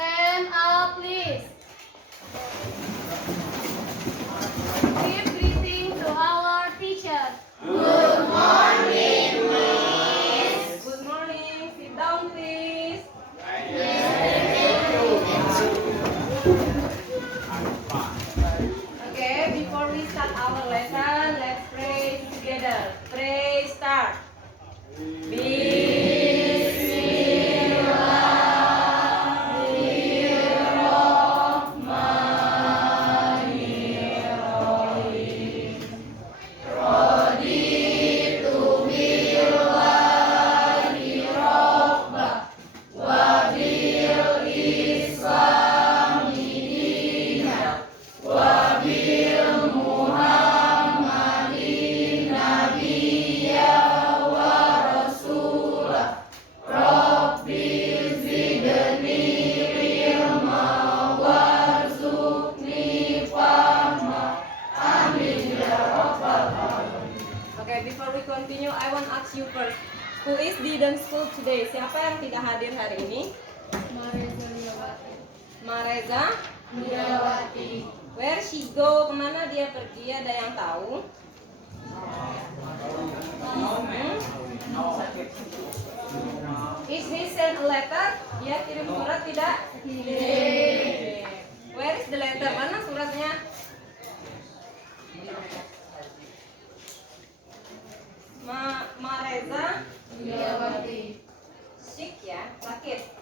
Stand up, please. Give greeting to our teacher. Good morning, Miss. Good morning. Sit down, please. Okay, before we start our lesson, let's pray together. Pray start. Okay, before we continue, I want to ask you first. Who is didn't school today? Siapa yang tidak hadir hari ini? Mareza Liawati. Mareza? Liawati. Where she go? Kemana dia pergi? Ada yang tahu? Is he send a letter? Dia kirim surat tidak? Kirim. Where is the letter? Mana suratnya? Mareza Liawati. sick ya, sakit.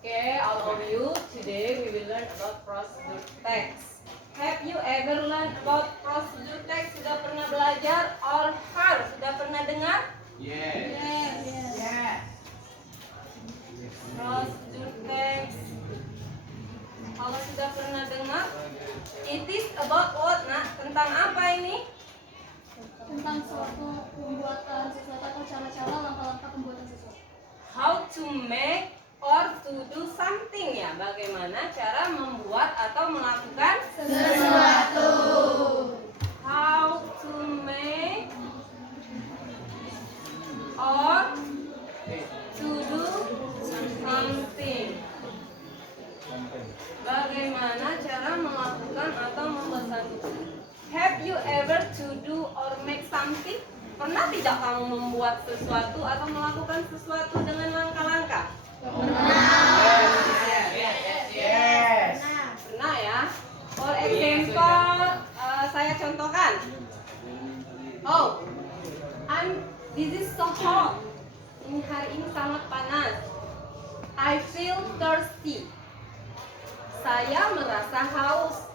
Okay, all of you, today we will learn about procedure text. Have you ever learned about procedure text? Sudah pernah belajar or heard? Sudah pernah dengar? Yes. Procedure text. Kalau sudah pernah dengar, it is about what? Nah, tentang apa ini? Tentang suatu pembuatan sesuatu atau cara-cara langkah-langkah pembuatan sesuatu. How to make or to do something ya. Bagaimana cara membuat atau melakukan Sesuatu. How to make or to do something. Bagaimana cara melakukan atau membuat sesuatu. Have you ever to do or make something? Pernah tidak kamu membuat sesuatu atau melakukan sesuatu dengan langkah-langkah? Pernah ya. For example, saya contohkan. Oh, this is so hot. Ini hari ini sangat panas. I feel thirsty. Saya merasa haus.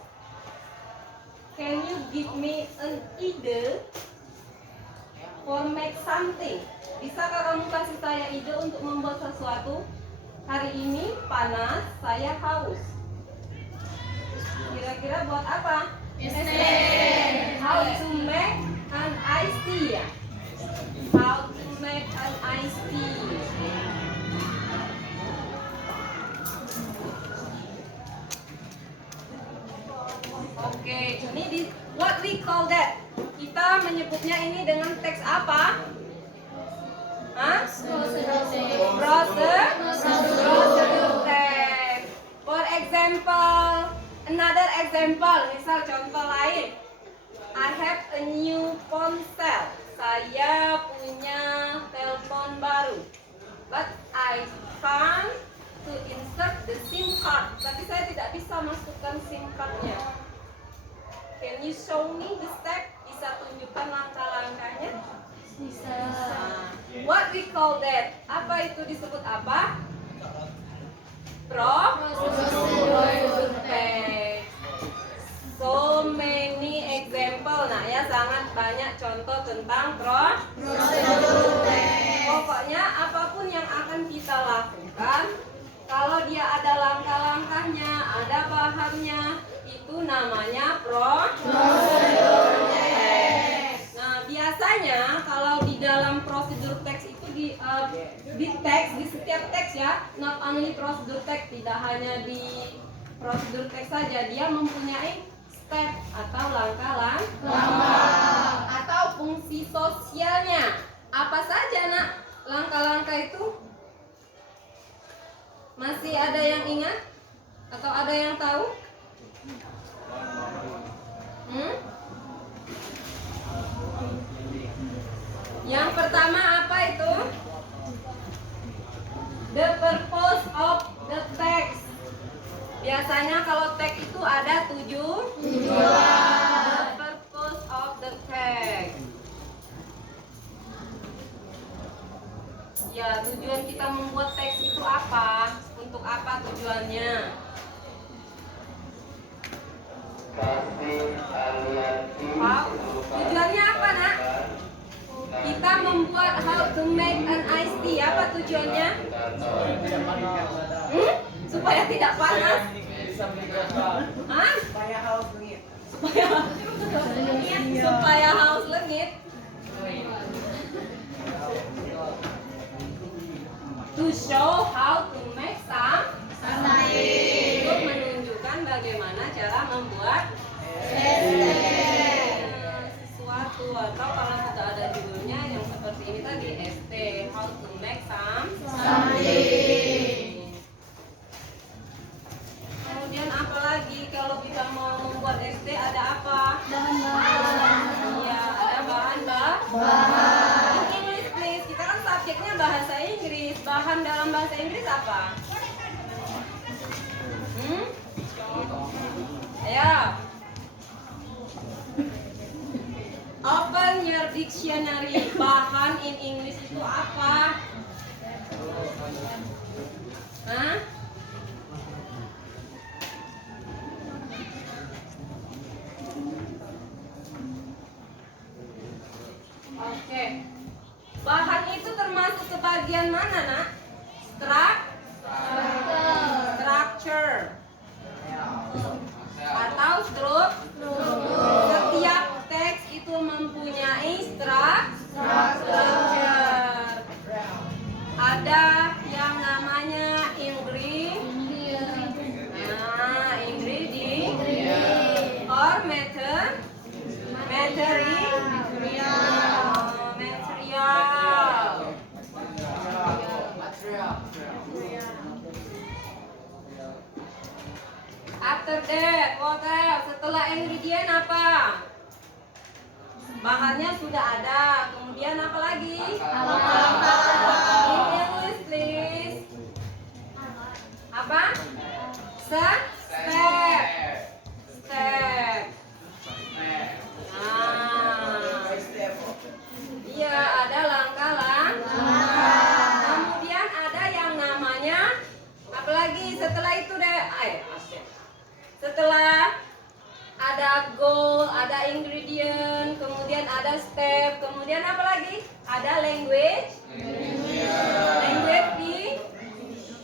Can you give me an idea for make something? Bisakah kamu kasih saya ide untuk membuat sesuatu? Hari ini panas, saya haus. Kira-kira buat apa? How to make an iced tea ya? How to make an iced tea? Oke, ini what we call that? Kita menyebutnya ini dengan teks apa? Hah? Procedure text. For example, another example, misal contoh lain. I have a new phone cell. Saya punya telepon baru. But I can't to insert the SIM card. Tapi saya tidak bisa masukkan SIM cardnya. Can you show me the step? Bisa tunjukkan langkah-langkahnya? Bisa. What we call that? Apa itu disebut apa? Procedure text. So many example. Nah ya, sangat banyak contoh tentang procedure text. Pokoknya apapun yang akan kita lakukan, kalau dia ada langkah-langkahnya, ada bahannya, itu namanya procedure text. Nah, biasanya kalau di dalam prosedur teks itu di teks, di setiap teks ya, not only prosedur teks, tidak hanya di prosedur teks saja, dia mempunyai step atau langkah-langkah atau fungsi sosialnya. Apa saja nak langkah-langkah itu? Masih ada yang ingat? Atau ada yang tahu? Yang pertama apa itu? The purpose of the text. Biasanya kalau teks itu ada 7 tujuan. The purpose of the text. Ya, tujuan kita membuat teks itu apa? Untuk apa tujuannya? Tujuannya apa, Nak? Kita membuat how to make an iced tea. Apa tujuannya? Supaya tidak panas. Hah? Supaya haus lengit. Supaya haus lengit. To show how to make some. Untuk menunjukkan bagaimana cara membuat sesuatu, atau kalau sudah ada judulnya yang seperti ini tadi, ST, how to make some. Kemudian apa lagi kalau kita mau membuat ST, ada apa? Iya, ada bahan. English please. Kita kan subjeknya bahasa Inggris. Bahan dalam bahasa Inggris apa? Ayo. Open your dictionary. Bahan in English itu apa? Hah? Oke. Bahan itu termasuk ke bagian mana, Nak? Structure. Atau struktur. Setiap teks itu mempunyai structure. Ada yang namanya ingredient or material. After that, what else? Setelah ingredient apa? Bahannya sudah ada. Kemudian apa lagi? In English please. Apa? Step. Iya, ada langkah-langkah. Kemudian ada yang namanya apa lagi? Setelah itu deh. Setelah ada goal, ada ingredient, kemudian ada step, kemudian apa lagi? Ada language,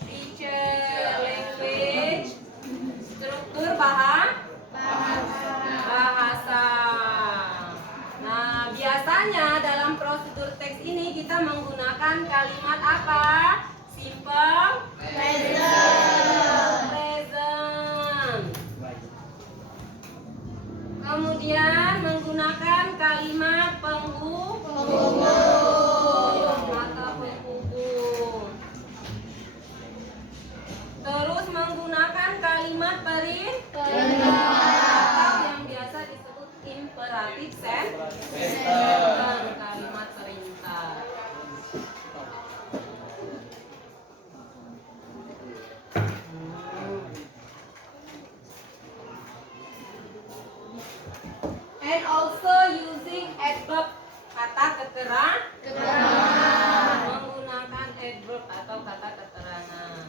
feature, language, struktur bahasa. Nah, biasanya dalam prosedur teks ini kita menggunakan kalimat apa? Simple, present. Kemudian menggunakan kalimat penghubung atau penghubung. Terus menggunakan kalimat perintah atau yang biasa disebut imperatif sentence. Kalimat perintah. And also using adverb, kata keterangan. Menggunakan adverb atau kata keterangan.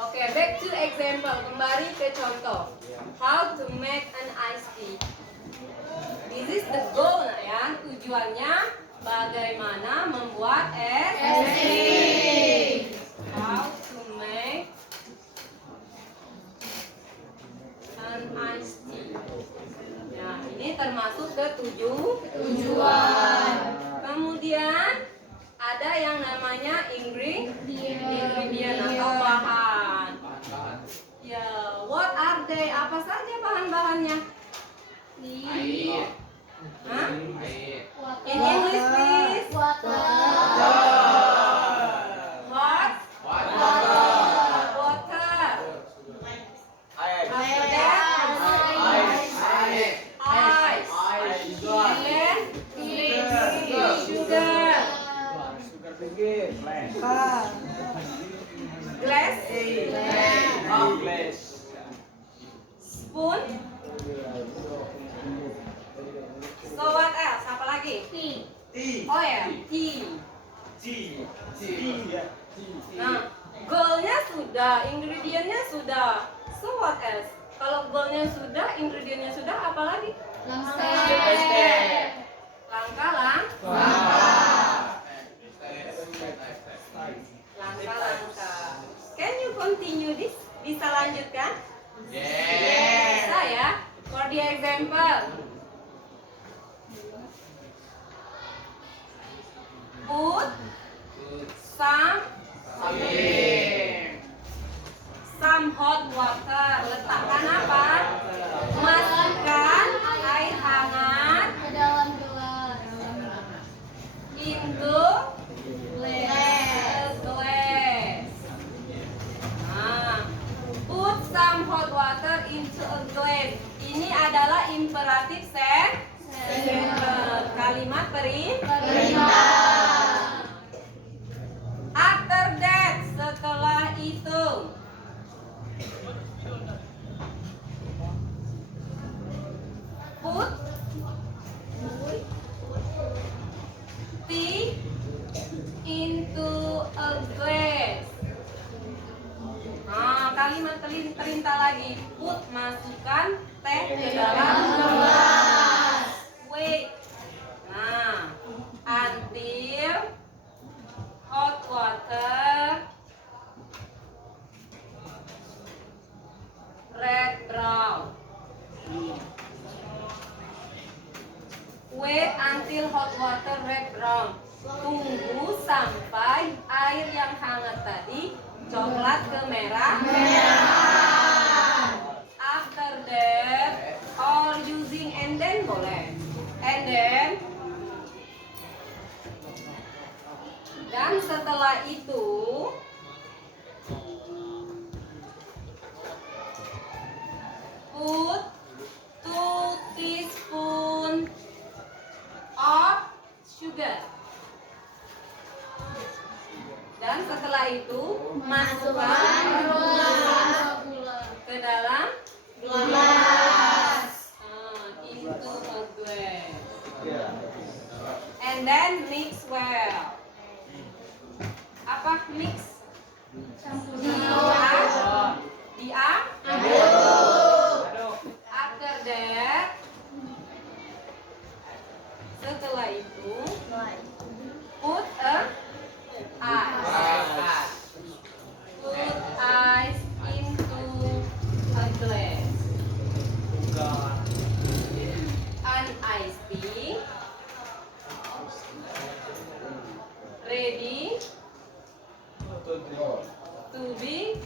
Oke, back to example. Kembali ke contoh. How to make an iced tea. This is the goal, ya. Tujuannya bagaimana membuat es tea. How to make an iced tea. Nah, ini termasuk ke tujuan. Kemudian ada yang namanya ingredient atau bahan. Ya, what are they? Apa saja bahan-bahannya? Air. Hah? In English please. Water. What? Water. Glass. Spoon. So what else? Apa lagi? Oh ya, tea. Nah, goalnya sudah, ingredientnya sudah. So what else? Kalau goalnya sudah, ingredientnya sudah, apa lagi? Langkah-langkah. Can you continue this? Bisa lanjutkan? Bisa ya. For the example, put some hot water. Letakkan apa? Masukkan air hangat Ke dalam gelas. into a glass. Nah, put some hot water into a glass. Ini adalah imperatif sentence. Kalimat perintah. After that, setelah itu. Put tea into a glass. Nah, kalimat perintah lagi. Put, masukkan teh ke dalam gelas. Wait. Nah, until hot water red brown. Wait until hot water red brown. Tunggu sampai air yang hangat tadi coklat kemerah. After that, or using and then boleh. And then, dan setelah itu, put 2 teaspoon of sugar. Dan setelah itu masukkan Gula. ke dalam gelas. Into a glass. And then mix well. Apa mix? Campur. After that, setelah itu put ice into a glass. An iced tea ready to be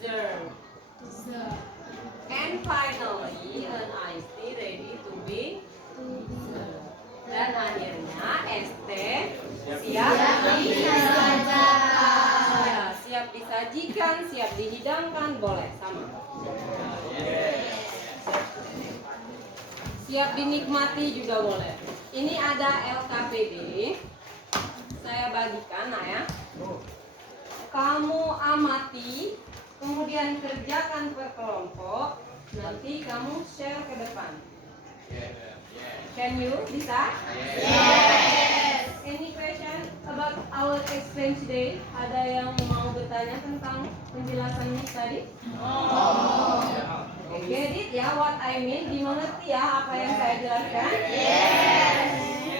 served. And finally, an iced tea ready to be served. Dan akhirnya es teh siap disajikan, siap dihidangkan, boleh sama. Siap dinikmati juga boleh. Ini ada LKPD. Saya bagikan, nah ya. Kamu amati, kemudian kerjakan per kelompok. Nanti kamu share ke depan. Can you? Bisa? Yes. Any question about our explain today? Ada yang mau bertanya tentang penjelasan Miss tadi? Get it ya, what I mean? Dimengerti ya apa yang saya jelaskan? Yes.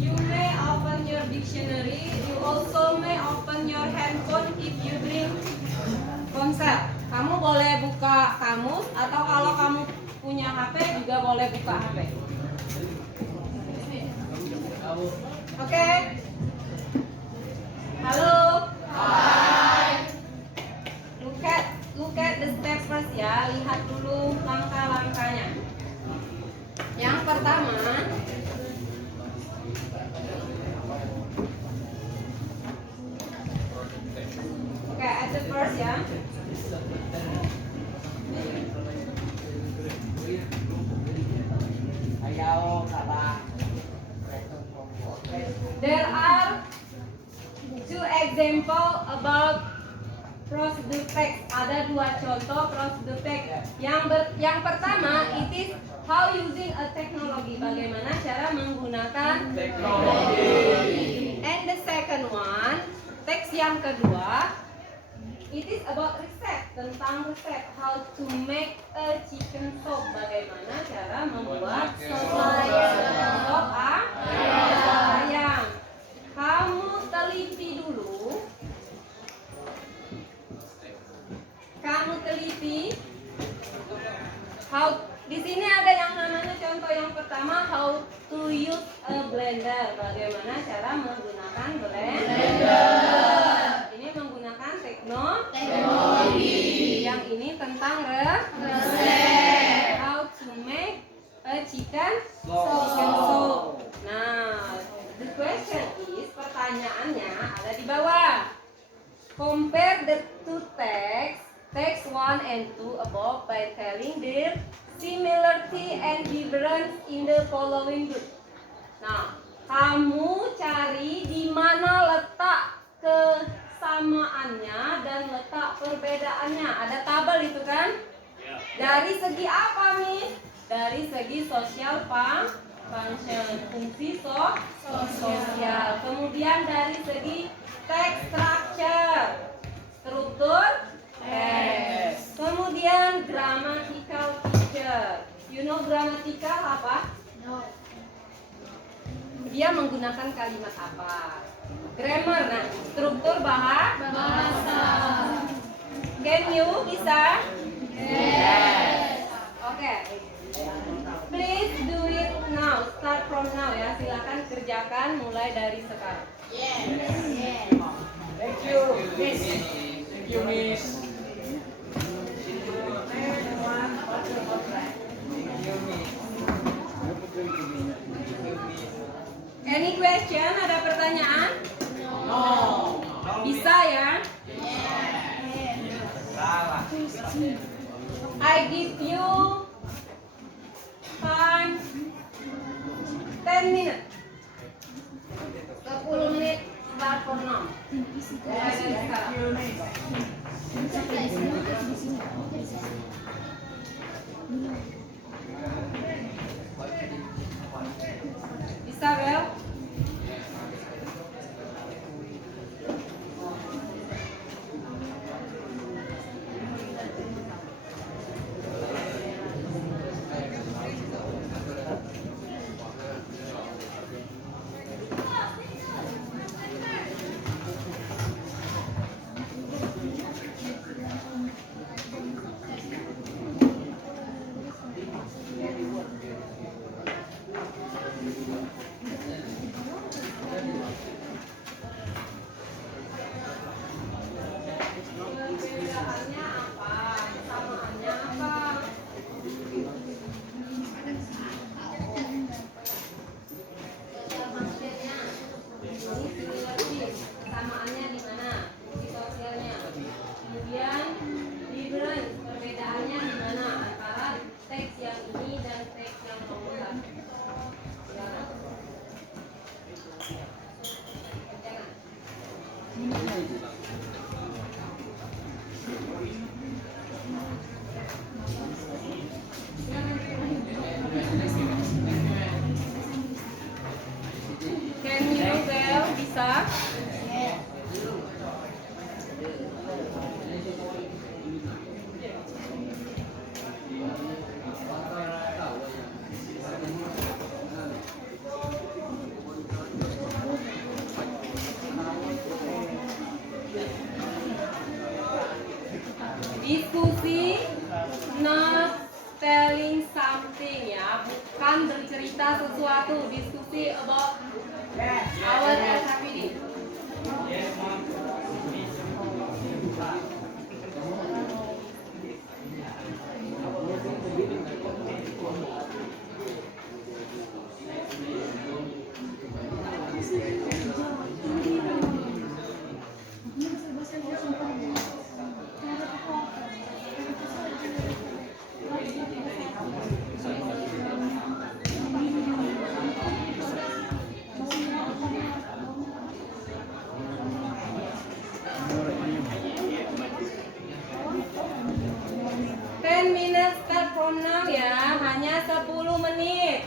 You may open your dictionary. You also may open your handphone if you bring ponsel. Kamu boleh buka kamus atau kalau kamu punya HP juga boleh buka HP. Oke. Halo. Hai. Look at the steps first ya. Lihat dulu langkah-langkahnya. pertama, oke, at the first ya. There are two example about prosedur text. Ada dua contoh prosedur text. Yang pertama, it is how using a technology. Bagaimana cara menggunakan teknologi. And the second one, teks yang kedua, it is about resep, tentang resep. How to make a chicken soup. Bagaimana cara membuat sop ayam. Kamu teliti dulu. Di sini ada yang namanya contoh yang pertama, how to use a blender. Bagaimana cara menggunakan blender. Ini menggunakan teknologi. Yang ini tentang resep. How to make a chicken soup. Nah, the question is, pertanyaannya ada di bawah. Compare the two text 1 and 2 above by telling their similarity and difference in the following group. Nah, kamu cari di mana letak kesamaannya dan letak perbedaannya. Ada tabel itu kan? Dari segi apa, Mi? Dari segi social function, fungsi sosial. Kemudian dari segi text structure, struktur text. Kemudian grammatical feature. You know grammatical apa? No. Dia menggunakan kalimat apa? Grammar, nah, struktur bahasa. Can you bisa? Yes. Oke. Please do it now. Start from now ya. Silakan kerjakan mulai dari sekarang. Yes. Thank you, Miss. Thank you, Miss. Any question? Ada pertanyaan? No. Bisa ya? Salah. I give you time 10 minutes. 10 menit start from now. Mulai dari sekarang. Bisa, Bel? Perbedaannya apa? Kesamaannya apa? Ini similarity. Kesamaannya di mana? Fungsi sosialnya. Kemudian difference. Perbedaannya di mana antara teks yang ini dan teks yang nomor 1. Silakan. Can you Bel? Bisa? Diskusi, not telling something ya, bukan bercerita sesuatu. Diskusi about our SHPD. 10 menit.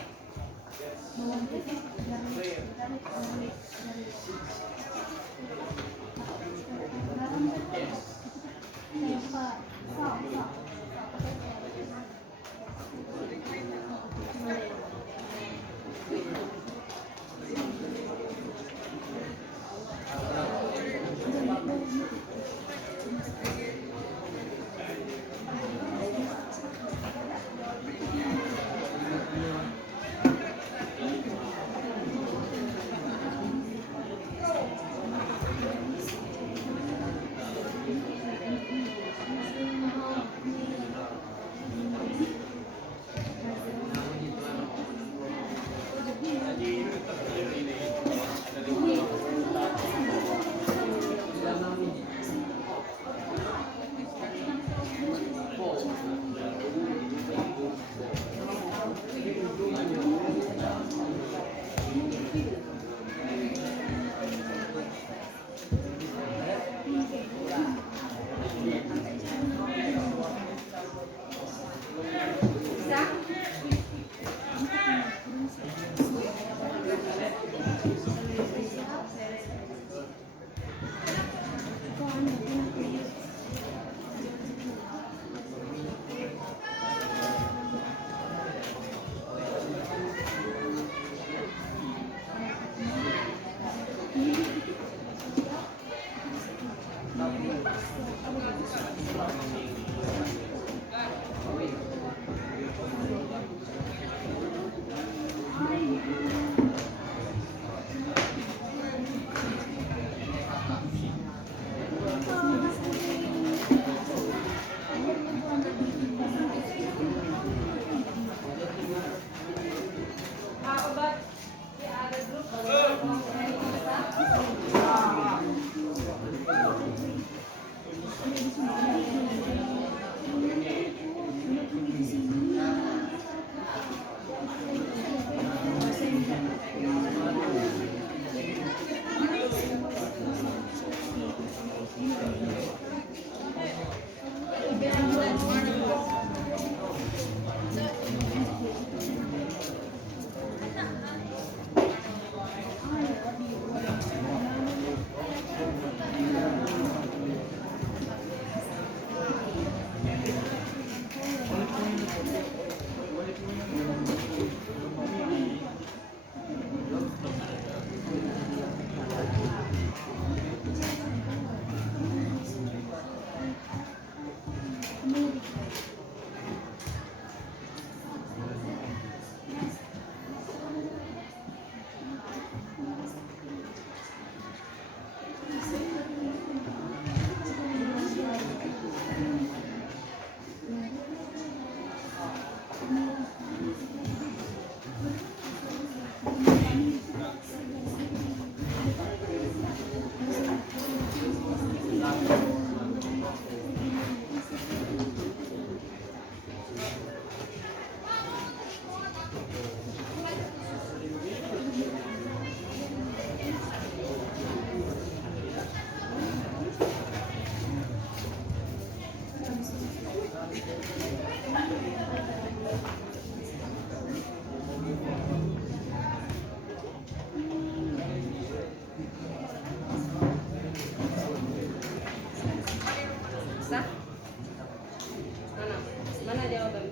Mana jawaban?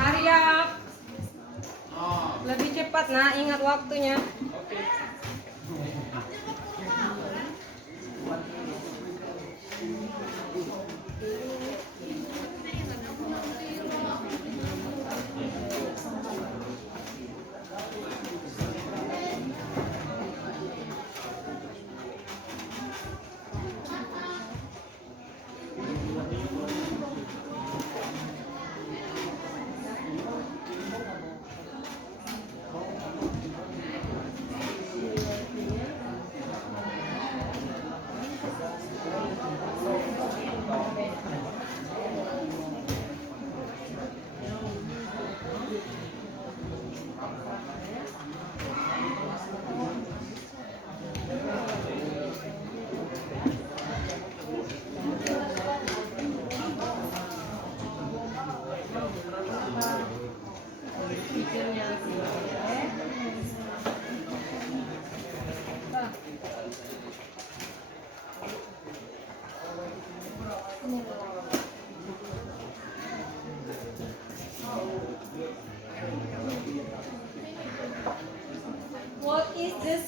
Hurry up. Lebih cepat nah, ingat waktunya.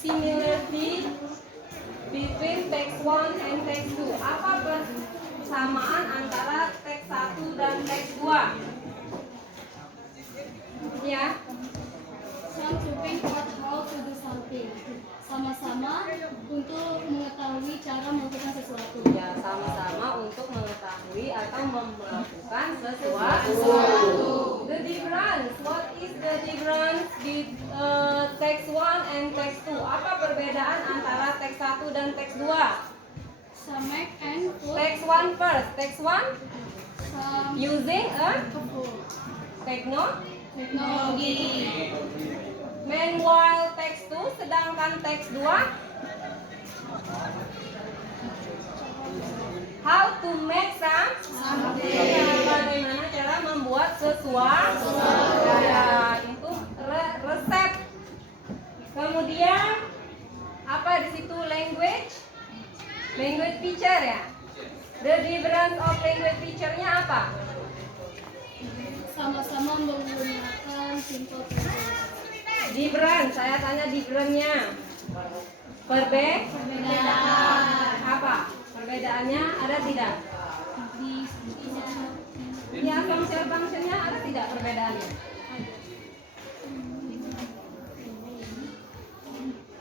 similarity between text 1 and text 2. Apa persamaan antara teks 1 dan teks 2? Ya. Some to think out how to do something. Sama-sama untuk mengetahui cara melakukan sesuatu. Ya, sama-sama untuk mengetahui atau melakukan sesuatu. The difference. What is the difference with text 1 and text 2? Apa perbedaan antara teks 1 dan teks 2? Some make and put. Text 1 first. Text 1 Some using a teknologi. Meanwhile text 2, sedangkan teks 2 how to make something. Bagaimana cara membuat sesuatu. Ya, itu resep. Kemudian apa di situ? Language feature ya. The difference of language feature-nya apa? Sama-sama menggunakan simple present. Difference, saya tanya difference-nya. Perbedaan. Apa? Perbedaannya ada tidak? Ya, function-nya ada tidak perbedaannya?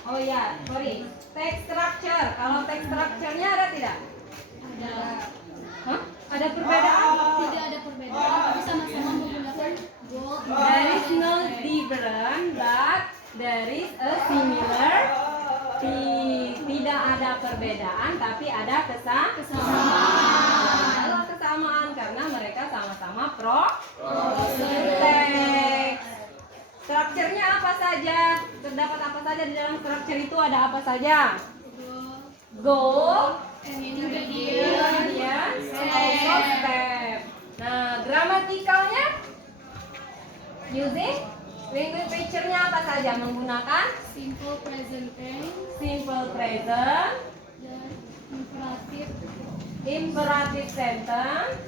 Oh ya, sorry. Text structure. Kalau text structure-nya ada tidak? Ada. Hah? Ada perbedaan? Tidak ada perbedaan, tapi sama-sama menggunakan gold. There is no difference, but there is a similar. Tidak ada perbedaan, tapi ada kesamaan. Kalau kesamaan karena mereka sama-sama teks. Strukturnya apa saja? Terdapat apa saja di dalam struktur itu? Ada apa saja? Goal, ingredient, ya, and also step. Nah, gramatikalnya using language feature-nya apa saja? Menggunakan Simple present tense simple present, dan imperatif imperative sentence,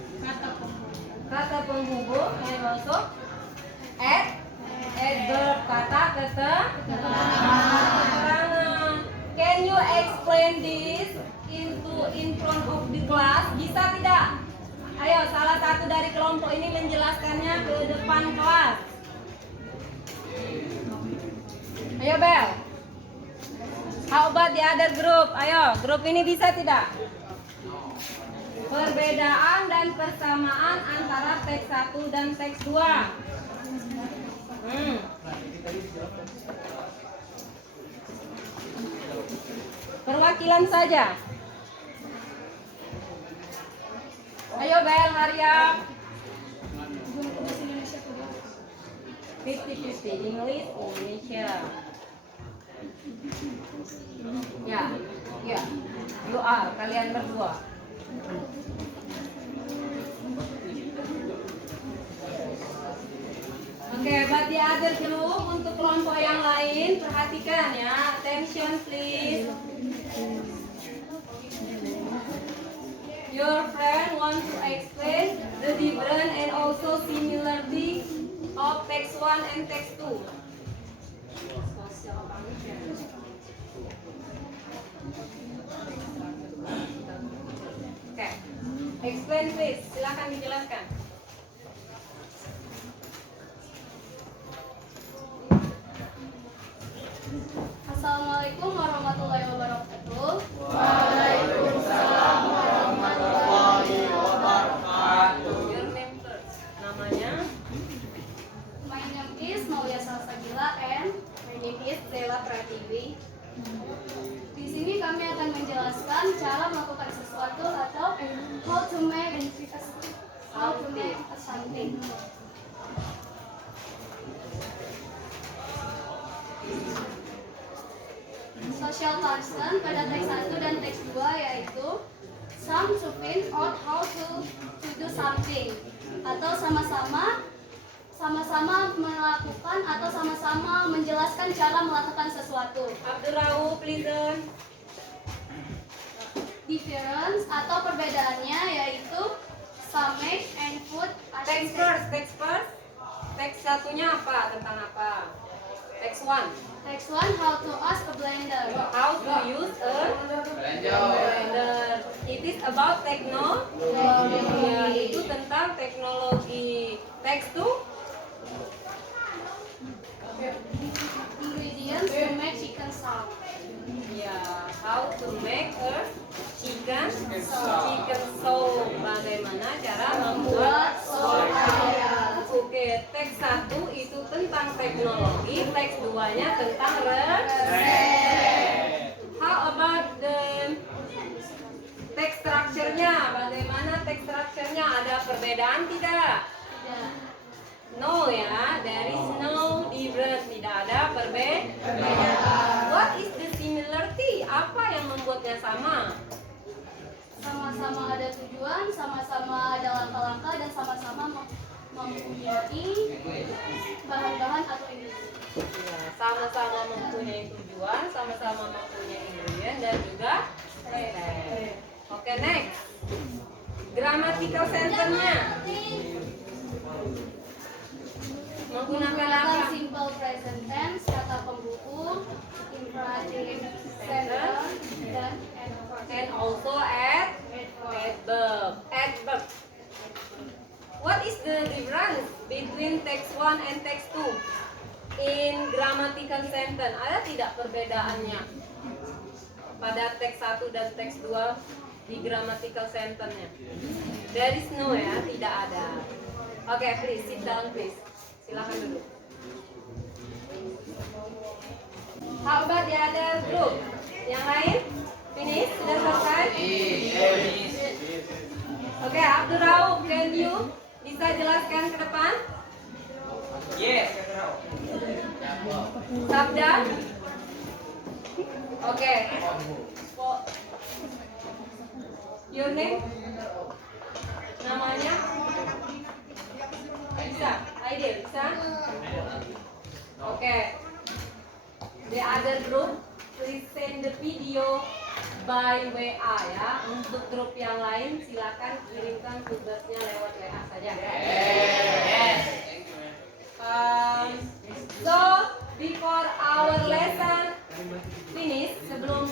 kata penghubung, and also adverb, kata keterangan. Can you explain this in front of the class? Bisa tidak? Ayo, salah satu dari kelompok ini menjelaskannya ke depan kelas. Ayo Bel. How about the other group? Ayo, grup ini bisa tidak? Perbedaan dan persamaan antara teks 1 dan teks 2. Perwakilan saja. Ayo Bel, hurry up. 50-50, English, Indonesia. Ya, you are, kalian berdua. Oke, but the other group, untuk kelompok yang lain, perhatikan ya, attention please. Your friend want to explain the difference and also similarity of text 1 and text 2. Oke, explain please, silakan dijelaskan. Assalamualaikum warahmatullahi wabarakatuh. Waalaikumsalam warahmatullahi wabarakatuh. Your name first. Namanya? My name is Maulia Salsabila and my name is Zela Pratiwi. Di sini kami akan menjelaskan cara melakukan sesuatu atau how to make something. Social constant pada teks 1 dan teks 2 yaitu some to find out how to do something, atau sama-sama melakukan atau sama-sama menjelaskan cara melakukan sesuatu. Abdurrauf, listen. Difference atau perbedaannya yaitu some make and put. Text first. Teks satunya apa? Tentang apa? Text 1. Text 1, how to ask a blender. How to use a blender. It is about technology. Ya, itu tentang teknologi. Text 2. Ingredients to make chicken soup. Ya, how to make a chicken soup. Bagaimana cara membuat sop ayam. Oke, teks 1 itu tentang teknologi, teks 2-nya tentang resep. How about the text structure-nya? Bagaimana text structure-nya? Ada perbedaan tidak? Tidak. No ya, there is no difference. Tidak ada perbedaan. What is the similarity? Apa yang membuatnya sama? Sama-sama ada tujuan, sama-sama ada langkah-langkah, dan sama-sama mempunyai bahan-bahan atau ingredient. Ya, sama-sama mempunyai tujuan, sama-sama mempunyai ingredient dan juga resep. Oke, next. Grammatical sentence-nya menggunakan apa? Simple present tense, kata pembuku, imperative sentence, dan adverb. And also adverb. Adverb. What is the difference between text 1 and text 2 in grammatical sentence? Ada tidak perbedaannya pada teks 1 dan teks 2 di grammatical sentence-nya? There is no ya, tidak ada. Oke, please sit down please. Silakan duduk. How about the other group? Yang lain? Finish? Sudah selesai? Oke, Abdul Rauf, can you bisa jelaskan ke depan? Yes. Sabda? Oke. Your name? Namanya? Bisa? Aidil, bisa? Oke. The other group, please send the video by WA ya. Untuk grup yang lain silakan kirimkan tugasnya lewat WA saja. So before our lesson finish, sebelum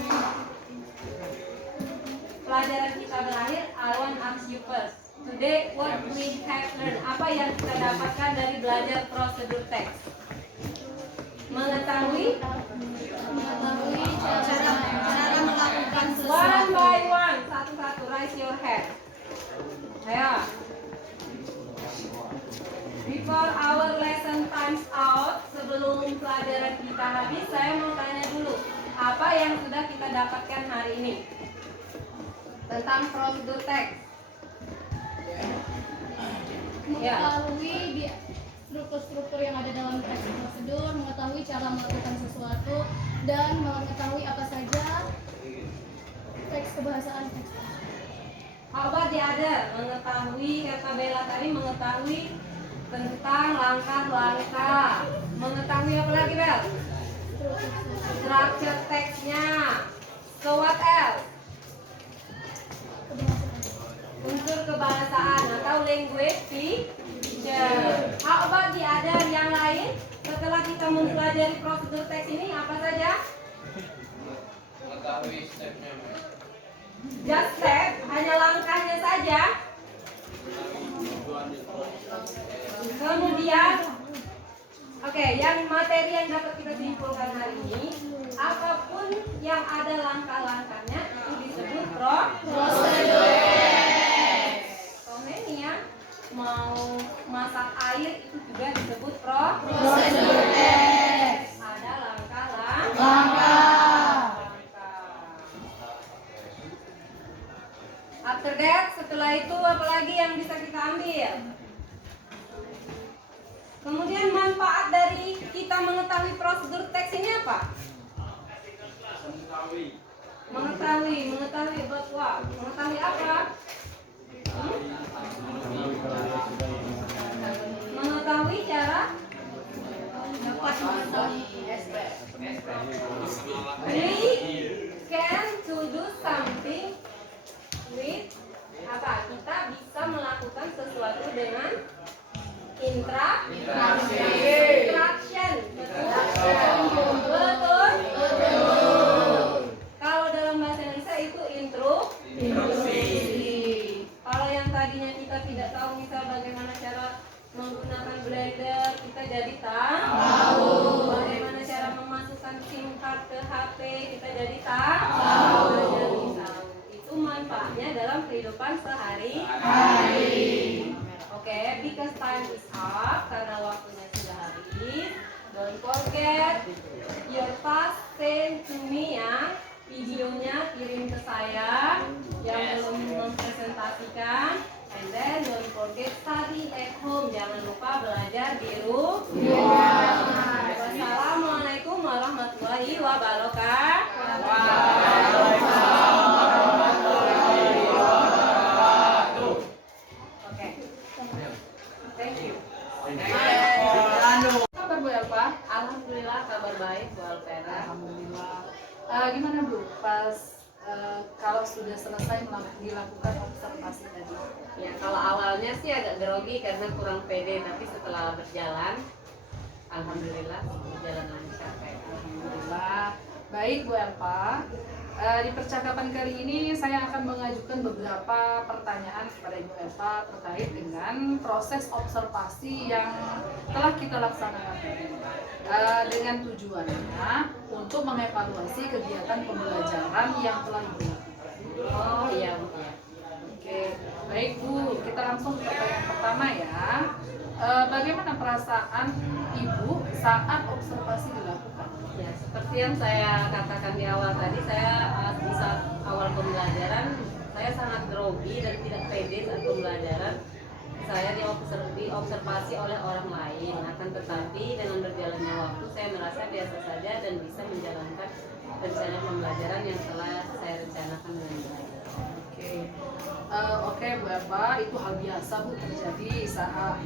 pelajaran kita berakhir, I want ask you first. Today what we have learned. Apa yang kita dapatkan dari belajar prosedur teks? Mengetahui cara melakukan one by one, satu-satu, raise your hand. Ayo. Before our lesson times out, sebelum pelajaran kita habis, saya mau tanya dulu, apa yang sudah kita dapatkan hari ini tentang prosedur teks? Mengetahui struktur-struktur yang ada dalam teks prosedur, mengetahui cara melakukan sesuatu, dan mengetahui apa saja teks kebahasaan teks. How about the other? Mengetahui, kata Bella tadi, mengetahui tentang langkah-langkah. Mengetahui apa lagi, Bel? Structure teksnya. So what else? Unsur kebahasaan atau language feature. How about the other yang lain? Setelah kita mempelajari prosedur teks ini, apa saja? Mengetahui stepnya. Just step, hanya langkahnya saja. Kemudian, oke, yang materi yang dapat kita simpulkan hari ini, apapun yang ada langkah-langkahnya itu disebut prosedur. Ini ya, mau masak air itu juga disebut prosedur. Ada langkah-langkah. After that, setelah itu apalagi yang bisa kita ambil? Kemudian manfaat dari kita mengetahui prosedur teks ini apa? Mengetahui about what? Mengetahui apa? Mengetahui cara dapat mengetahui. We can to do something with apa? Kita bisa melakukan sesuatu dengan Interaksi. Interaction. Betul? Kalau dalam bahasa Indonesia itu introduksi. Kalau yang tadinya kita tidak tahu misal bagaimana cara menggunakan blender, kita jadi tahu. Bagaimana cara memasukkan SIM card ke HP, kita jadi tahu. Jadi tahu. Itu manfaatnya dalam kehidupan sehari-hari. Oke, because time is up, karena waktunya sudah habis. Don't forget your task send to me ya. Videonya kirim ke saya yang belum mempresentasikan. And then don't forget study at home. Jangan lupa belajar di rumah. Wassalamualaikum warahmatullahi wabarakatuh. Oke. Thank you. Kabar Bu Elpa? Alhamdulillah kabar baik Bu Alvera. Alhamdulillah. Gimana Bu pas kalau sudah selesai dilakukan observasi tadi? Ya kalau awalnya sih agak grogi karena kurang pede, tapi setelah berjalan, alhamdulillah berjalan lancar. Alhamdulillah. Baik Bu Elpa. Di percakapan kali ini saya akan mengajukan beberapa pertanyaan kepada Ibu Elpa terkait dengan proses observasi yang telah kita laksanakan tadi. Dengan tujuannya untuk mengevaluasi kegiatan pembelajaran yang telah Ibu lakukan. Oh iya Bu. Oke, baik Bu, kita langsung ke pertanyaan pertama ya. Bagaimana perasaan Ibu saat observasi dilakukan? Ya seperti yang saya katakan di awal tadi, saya di saat awal pembelajaran saya sangat grogi dan tidak pede saat pembelajaran. Saya diobservasi oleh orang lain, akan tetapi dengan berjalannya waktu saya merasa biasa saja dan bisa menjalankan rencana pembelajaran yang telah saya rencanakan dengan baik. Oke Bu Elpa, itu hal biasa Bu terjadi saat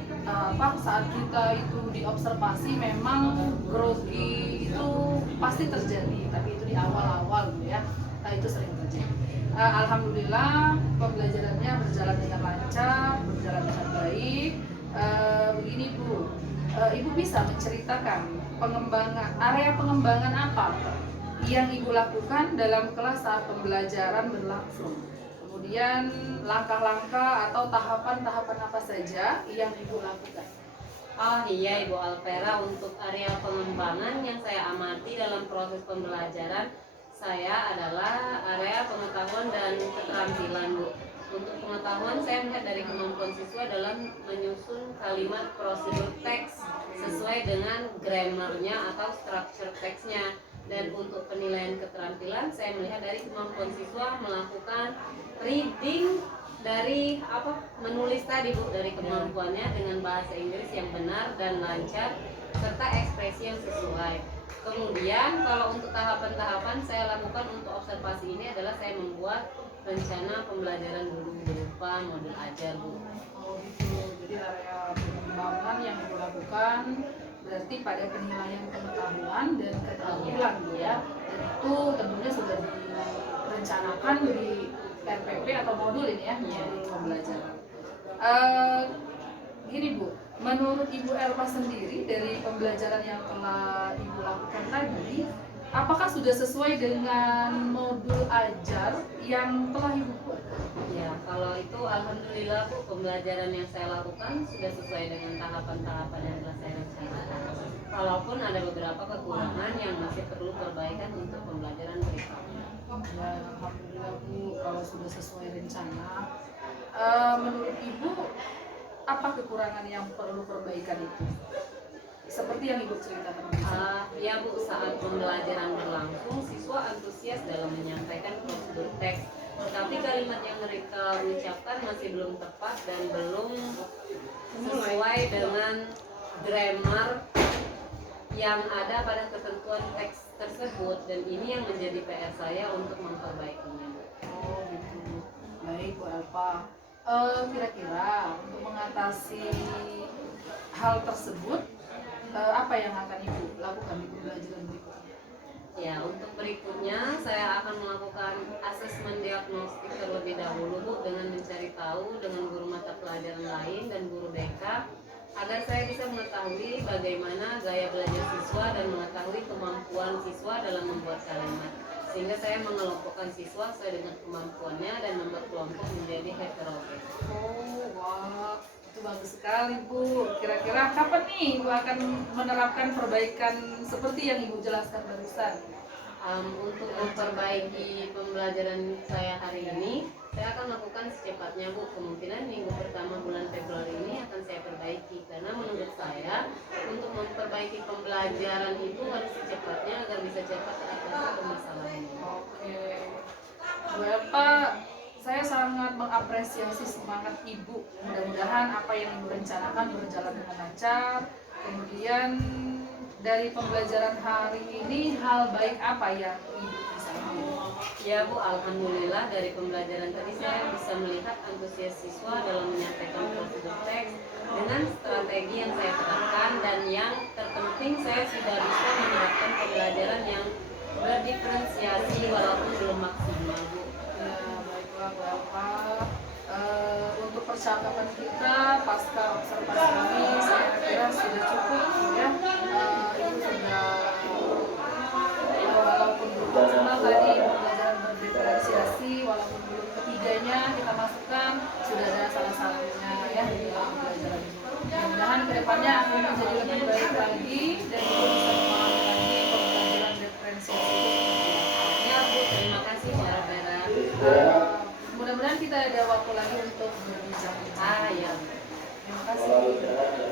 saat kita itu diobservasi. Memang grogi itu pasti terjadi, tapi itu di awal-awal Bu ya. Nah itu sering terjadi. Alhamdulillah pembelajarannya berjalan dengan lancar, berjalan dengan baik. Begini Bu, Ibu bisa menceritakan area pengembangan apa yang Ibu lakukan dalam kelas saat pembelajaran berlangsung? Kemudian langkah-langkah atau tahapan-tahapan apa saja yang Ibu lakukan? Oh iya Ibu Alvera, untuk area pengembangan yang saya amati dalam proses pembelajaran saya adalah area pengetahuan dan keterampilan Bu. Untuk pengetahuan saya melihat dari kemampuan siswa dalam menyusun kalimat prosedur teks sesuai dengan grammarnya atau structure teksnya. Dan untuk penilaian keterampilan saya melihat dari kemampuan siswa melakukan reading dari menulis tadi Bu, dari kemampuannya dengan bahasa Inggris yang benar dan lancar serta ekspresi yang sesuai. Kemudian kalau untuk tahapan-tahapan saya lakukan untuk observasi ini adalah saya membuat rencana pembelajaran dulu berupa modul ajar Bu. Oh gitu. Jadi area pengembangan yang Ibu lakukan berarti pada penilaian pengetahuan dan keterampilan Bu ya. Dan itu tentunya sudah direncanakan di RPP atau modul ini ya, modul pembelajaran. Gini Bu, menurut Ibu Elpa sendiri dari pembelajaran yang telah Ibu lakukan tadi, apakah sudah sesuai dengan modul ajar yang telah Ibu buat? Ya, kalau itu alhamdulillah Bu, pembelajaran yang saya lakukan sudah sesuai dengan tahapan-tahapan yang telah saya rencanakan. Walaupun ada beberapa kekurangan yang masih perlu perbaikan untuk pembelajaran berikutnya. Ya, alhamdulillah Bu, kalau sudah sesuai rencana. Menurut Ibu, apa kekurangan yang perlu perbaikan itu? Seperti yang Ibu ceritakan. Ya Bu, saat pembelajaran berlangsung, siswa antusias dalam menyampaikan prosedur teks. Tetapi kalimat yang mereka ucapkan masih belum tepat dan belum sesuai dengan grammar yang ada pada ketentuan teks tersebut, dan ini yang menjadi PR saya untuk memperbaikinya. Oh gitu. Baik Bu Elpa. Kira-kira untuk mengatasi hal tersebut, apa yang akan Ibu lakukan di pembelajaran berikutnya? Ya, untuk berikutnya saya akan melakukan asesmen diagnostik terlebih dahulu Bu, dengan mencari tahu dengan guru mata pelajaran lain dan guru BK agar agar saya bisa mengetahui bagaimana gaya belajar siswa dan mengetahui kemampuan siswa dalam membuat kalimat. Sehingga saya mengelompokkan siswa sesuai dengan kemampuannya dan membuat kelompok menjadi heterogen. Oh, wah, itu bagus sekali Bu. Kira-kira kapan nih Ibu akan menerapkan perbaikan seperti yang Ibu jelaskan barusan? Untuk memperbaiki pembelajaran saya hari ini, saya akan lakukan secepatnya Bu. Kemungkinan minggu pertama bulan Februari ini akan saya perbaiki, karena menurut saya untuk memperbaiki pembelajaran itu harus secepatnya agar bisa cepat teratasi permasalahan. Oke, Bu Elpa, saya sangat mengapresiasi semangat Ibu. Mudah-mudahan apa yang Ibu rencanakan berjalan dengan lancar. Kemudian dari pembelajaran hari ini, hal baik apa yang Ibu bisa ambil? Ya Bu, alhamdulillah dari pembelajaran tadi saya bisa melihat antusias siswa dalam menyampaikan prosedur teks dengan strategi yang saya terapkan, dan yang terpenting saya sudah bisa menerapkan pembelajaran yang berdiferensiasi walaupun belum maksimal Bu. Ya, baiklah Bu Elpa. Untuk percakapan kita pasca observasi ini saya kira sudah cukup ya. Ibu sudah walaupun belum maksimal tadi pembelajaran berdiferensiasi, walaupun belum ketiganya kita masukkan, sudah ada salah satunya ya di dalam pembelajaran ini. Mudah-mudahan kedepannya akan menjadi lebih baik lagi dan Ibu bisa memahami lagi pembelajaran diferensiasi itu seperti apa. Ya Bu, terima kasih Bu Elvira. Mudah-mudahan kita ada waktu lagi untuk berbincang. Ya. Terima kasih.